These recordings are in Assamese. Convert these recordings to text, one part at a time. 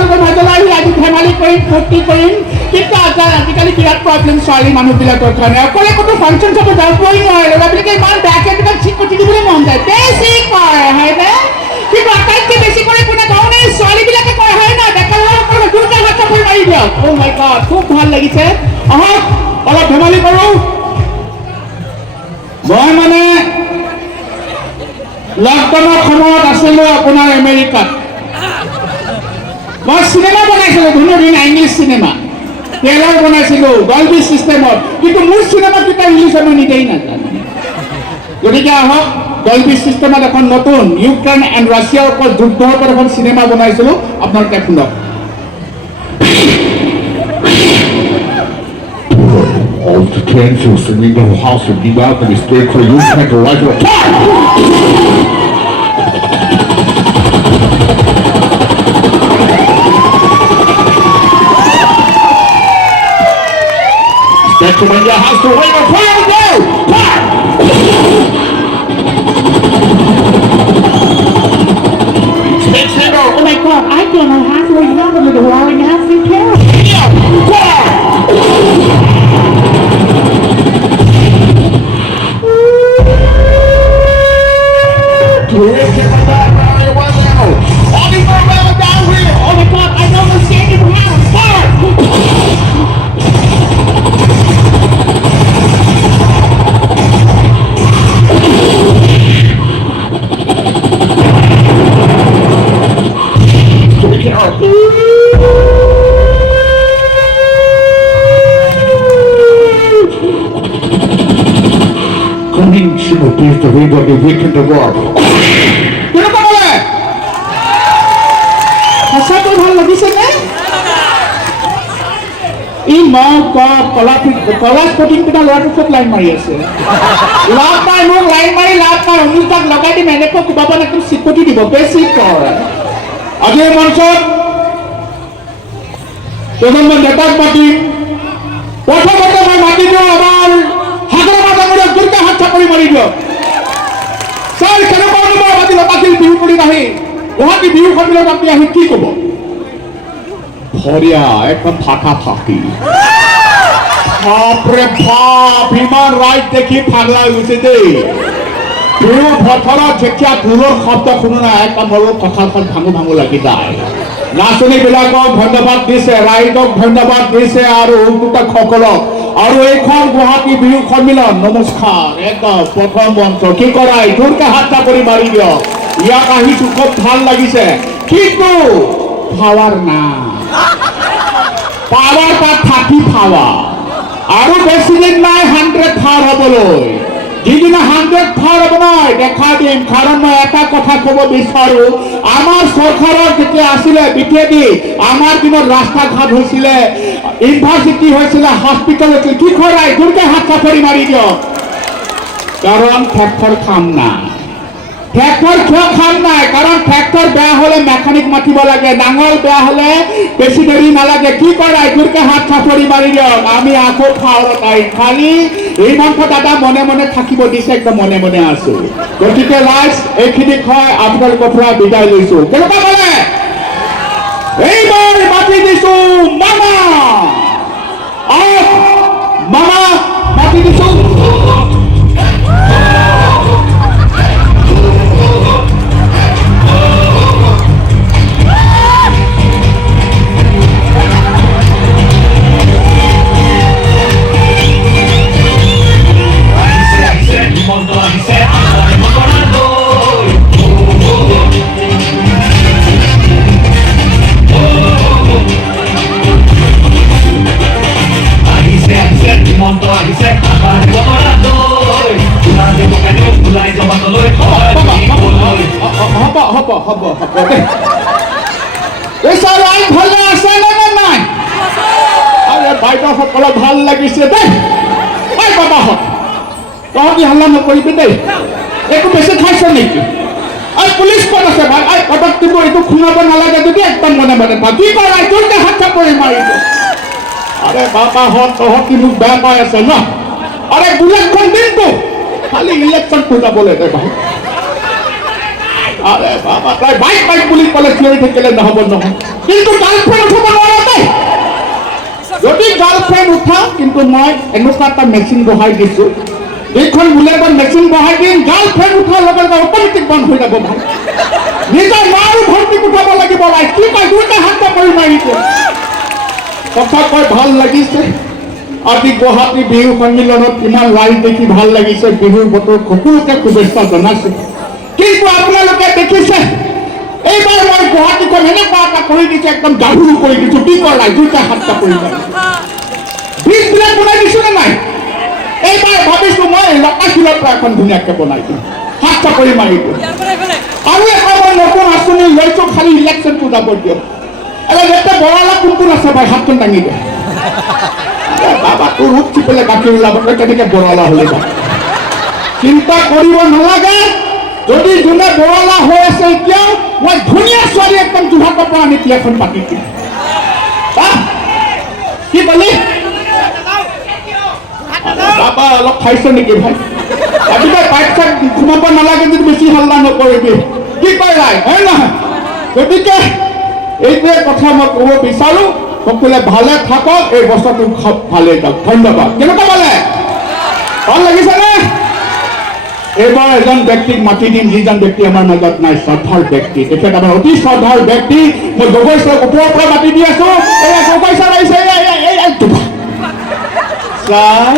আপোনালোকৰ মাজলৈ আহি আজি ধেমালি কৰিম ফূৰ্তি কৰিম কিন্তু আজিকালি বিৰাট প্ৰব্লেম ছোৱালী মানুহবিলাকৰ কাৰণে অকলে কোনো ফাংচন চাব যাবই নোৱাৰে ল'ৰাবিলাকে ইমান বেয়াকৈ দোকান চিকুটি দিবলৈ মন যায় বেছি কৰে হয়নে কিন্তু আটাইতকৈ বেছি কৰে কোনে কাৰণে ছোৱালীবিলাকে কৰে হয় নহয় ডেকা ল'ৰাসকলে দুটা হাত চাপৰি মাৰি দিয়ক অ' মাই গড খুব ভাল লাগিছে আহক অলপ ধেমালি কৰোঁ মই মানে লকডাউনৰ সময়ত আছিলোঁ আপোনাৰ আমেৰিকাত মই চিনেমা বনাইছিলোঁ ধুনীয়া ধুনীয়া ইংলিছ চিনেমা ট্ৰেইলাৰ বনাইছিলোঁ ডলবি চিষ্টেমত কিন্তু মোৰ চিনেমাকেইটা ৰিলিজ মই নিজেই নাজানো গতিকে আহক ডলবি চিষ্টেমত এখন নতুন ইউক্ৰেইন এণ্ড ৰাছিয়াৰ ওপৰত যুদ্ধৰ ওপৰত এখন চিনেমা বনাইছিলোঁ আপোনালোকে শুনক All the tensions in the house of the bath and the state for you can't write your Spectrum in your house to wait a fire go! Spectrum! Oh my god, I don't know how to remember the roaring halfway care. Conviction is the way of the weak in the world. সঁচাকৈ ভাল লাগিছেনে ই কলা স্পটিংকেইটা ল'ৰাটো খুব লাইন মাৰি আছে লাভ পাই মোক লাইন মাৰি লাভ পাই অনুষ্ঠাক লগাই দিম এনেকৈ কোবাব একদম চিকুটি দিব বেছি কৰে আজিৰ মঞ্চত কেইজনমান নেতাক মাতিম প্ৰথমতে মই মাতি দিওঁ আমাৰ সাগৰৰ মাজমূৰত দুৰ্গা হাত চাপৰি মাৰি দিয়ক ছাৰ কেনেকুৱা নম্বৰ মাতি লগাইছিল বিহু কৰি নাহি গুৱাহাটী বিহু সন্মিলনত আপুনি আহি কি ক'ব ভৰিয়া একদম ফাটা ফাটি বাপৰে বাপ ইমান ৰাইজ দেখি পাগলা গৈছে দেই বিহু পথাৰত যেতিয়া ঢোলৰ শব্দ শুনো নাই একদম সৰু কঁঠালখন ভাঙো ভাঙো লাগি যায় নাচনীবিলাকক ধন্যবাদ দিছে ৰাইজক ধন্যবাদ দিছে আৰু উদ্যোক্তাসকলক আৰু এইখন গুৱাহাটী বিহু সন্মিলন নমস্কাৰ একদম প্ৰথম মঞ্চ কি কৰাই দুৰ্গা হাত চাপৰি মাৰি দিয়ক ইয়াক আহিছো খুব ভাল লাগিছে কিন্তু পাৱাৰ না পাৱাৰ তাত 30 পাৱাৰ আৰু বেছি দিন নাই 100 পাৰ হ'বলৈ যিদিনা 100 পাৰ হ'ব নহয় দেখা দিম কাৰণ মই এটা কথা ক'ব বিচাৰো আমাৰ চৰকাৰৰ যেতিয়া আছিলে বিটেডি আমাৰ দিনত ৰাস্তা ঘাট হৈছিলে ইউনিভাৰ্চিটি হৈছিলে হস্পিটেল হৈছিলে কি কৰাই দুৰ্গা হাত চাপৰি মাৰি দিয়ক কাৰণ ট্ৰেক্টৰ কাম নাই ট্ৰেক্টৰ কিয় কাম নাই কাৰণ ট্ৰেক্টৰ বেয়া হ'লে মেকানিক মাতিব লাগে নাঙল বেয়া হ'লে বেছি দেৰি নালাগে কি কৰাই দুৰ্গা হাত চাপৰি মাৰি দিয়ক আমি আকৌ ফাউৰত আহিম খালি এই মঞ্চ দাদা মনে মনে থাকিব দিছে একদম মনে মনে আছো গতিকে লাষ্ট এইখিনি কয় আপোনালোকৰ পৰা বিদায় লৈছো কেনেকুৱা ক'লে এইবাৰ মাতি দিছো মামা মামা মাতি দিছো বাইদেউসকলক ভাল লাগিছে দেই বাবাহঁত তহঁতি হাল্লা নকৰিবি দেই একো বেছি খাইছ নেকি পুলিচ ক'ত আছে ভাই পদক দিব এইটো শুনাব নালাগে যদি একদম মনে মনে ভাব কি কৰাই তোৰকে হাত চাপৰি মাৰিব আৰে বাবাহঁত তহঁতি মোক বেয়া পাই আছে ন আৰে বুলেটখন দিনটো খালি ইলেকশ্যন ফুটাবলৈ দে ভাই আৰে বাবা তাই বাইক বাইক বুলি ক'লে চিঞৰি থাকিলে নহ'ব নহয় কিন্তু গাৰ্লফ্ৰেণ্ড উঠাব নোৱাৰা দেই যদি গাৰ্লফ্ৰেণ্ড উঠা কিন্তু মই এনেকুৱা এটা মেচিন বহাই দিছোঁ এইখন বুলেটত মেচিন বহাই দিম গাৰ্লফ্ৰেণ্ড উঠাৰ লগে লগে অট'মেটিক বন্ধ হৈ যাব ভাল নিজৰ মাৰো ভণ্টিক উঠাব লাগিব লাই কি কয় দুয়োটা হাত কৰি মাৰিছে কথা কৈ ভাল লাগিছে আজি গুৱাহাটী বিহু সন্মিলনত ইমান লাইভ দেখি ভাল লাগিছে বিহুৰ বতৰ সকলোকে শুভেচ্ছা জনাইছোঁ কিন্তু আপোনালোকে দেখিছে এইবাৰ মই গুৱাহাটীখন এনেকুৱা এটা কৰি দিছোঁ একদম গাভৰু কৰি দিছোঁ কি কৰা দুয়োটা হাত কৰি মাৰিছে ব্ৰিজবিলাক বনাই দিছোঁ নে নাই এইবাৰ ভাবিছোঁ মই লতাশিলৰ পৰা এখন ধুনীয়াকৈ বনাই দিম হাত চাপৰি মাৰি দিম আৰু এখন মই নতুন আঁচনি লৈছোঁ খালি ইলেকশ্যনটো যাব দিয়ক এবাৰ ইয়াতে বৰালা কোন কোন আছে ভাই হাতখন দাঙি দিয়ে বাবা তোৰ ৰূপ চিপেলে গাখীৰ ওলাব তই তেনেকৈ বৰলা হ'লে যা চিন্তা কৰিব নালাগে যদি যোনে বৰলা হৈ আছে এতিয়া মই ধুনীয়া ছোৱালী একদম যোৰহাটৰ পৰা আনি বিয়াখন পাতি দিম কি ক'লি বাবা অলপ খাইছ নেকি ভাই আজিকালি পাইপ চাইপ সোমাব নালাগে যদি বেছি হাল্লা নকৰিবি কি কয় ৰাই হয় নহয় গতিকে এইটোৱে কথা মই ক'ব বিচাৰোঁ সকলোৱে ভালে থাকক এই বছৰটো ভালে যাওক ধন্যবাদ কেনেকুৱা পালে ভাল লাগিছেনে এইবাৰ এজন ব্যক্তিক মাতি দিম যিজন ব্যক্তি আমাৰ মাজত নাই শ্ৰদ্ধাৰ ব্যক্তি তেখেত আমাৰ অতি শ্ৰদ্ধাৰ ব্যক্তি মই গগৈ ছাৰক ওপৰৰ পৰা মাতি দি আছোঁ এয়া গগৈ ছাৰ আহিছে ছাৰ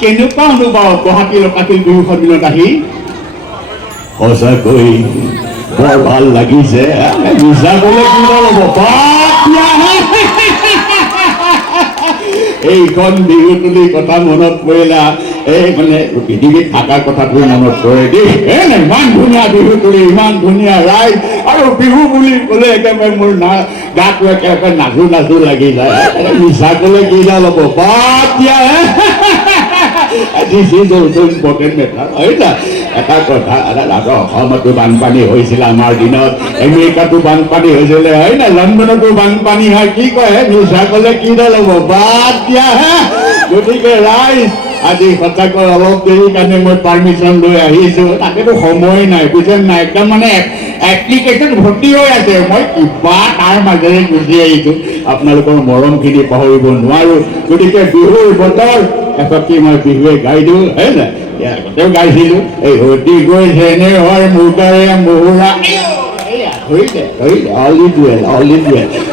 কেনেকুৱা অনুভৱ গুৱাহাটী লতাশিল বিহু সন্মিলনত আহি সঁচাকৈ বৰ ভাল লাগিছে মিছা ক'লে কি হ'ব এইখন বিহু তুলি কথা মনত পৰিলা এই মানে পৃথিৱীত থকাৰ কথাটো মনত পৰে দেই ইমান ধুনীয়া বিহু তুলি ইমান ধুনীয়া ৰাইজ আৰু বিহু বুলি ক'লে একেবাৰে মোৰ গাটো একেবাৰে নাজু নাজু লাগি যায় মিছা ক'লে কি ডাল হ'ব বাদ দিয়া this is also' important matter হয় না এটা কথা অসমতো বানপানী হৈছিলে আমাৰ দিনত আমেৰিকাতো বানপানী হৈছিলে হয় না লণ্ডনতো বানপানী হয় কি কয় মিছা ক'লে কি ডাল হ'ব বাদ দিয়া গতিকে ৰাইজ আজি সঁচাকৈ অলপ দেৰি কাৰণে মই পাৰ্মিশ্যন লৈ আহিছোঁ তাকেতো সময় নাই বুজে নাই একদম মানে এপ্লিকেশ্যন ভৰ্তি হৈ আছে মই কিবা তাৰ মাজেৰে গুচি আহিছোঁ আপোনালোকৰ মৰমখিনি পাহৰিব নোৱাৰোঁ গতিকে বিহুৰ বতৰ এফাকি মই বিহুৱে গাই দিওঁ হয় না আগতেও গাইছিলোঁ এই সতি গৈছে এনে হয় মুগাৰে মহুৰা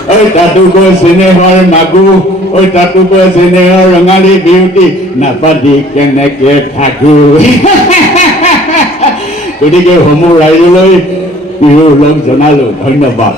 ঐ তাতো গৈ চেনেহৰ মাগু ঐ তাতো গৈ চেনেহৰ ৰঙালী বিউটি নাপাতি কেনেকে থাকো গতিকে সমূহ ৰাইজলৈ বিহুৰ লগ জনালোঁ ধন্যবাদ